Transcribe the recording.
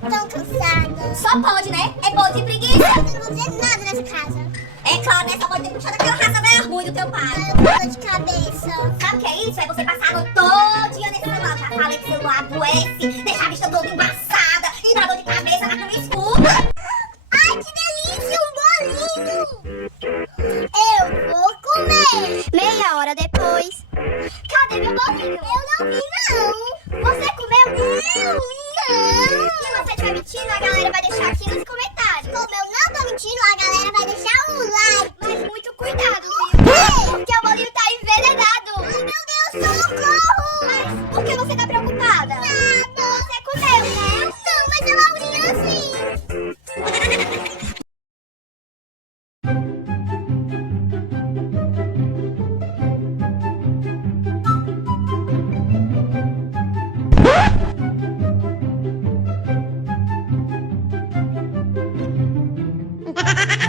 Tão cansada. Só pode, né? É bom de preguiça. Eu não vou dizer nada nessa casa. É claro, né? Só pode ter puxado aquela raça velha ruim do teu pai. Eu tô com dor de cabeça. Sabe o que é isso? É você passar a noite todo dia nesse celular. Já falei que o celular adoece, deixa a vista toda embaçada e dá dor de cabeça, mas não me escuta. Ai, que delícia, um bolinho. Eu vou comer. Meia hora depois. Cadê meu bolinho? Eu não vi, não. Você comeu? Eu não. Se você estiver mentindo, a galera vai deixar aqui nos comentários. Como eu não tô mentindo, a galera vai deixar um like. Mas muito cuidado, viu? Porque o bolinho tá envenenado. Ai, meu Deus, socorro. Mas por que você tá preocupada? Nada. Você comeu, né? Não, mas a Laurinha assim. Ha ha ha!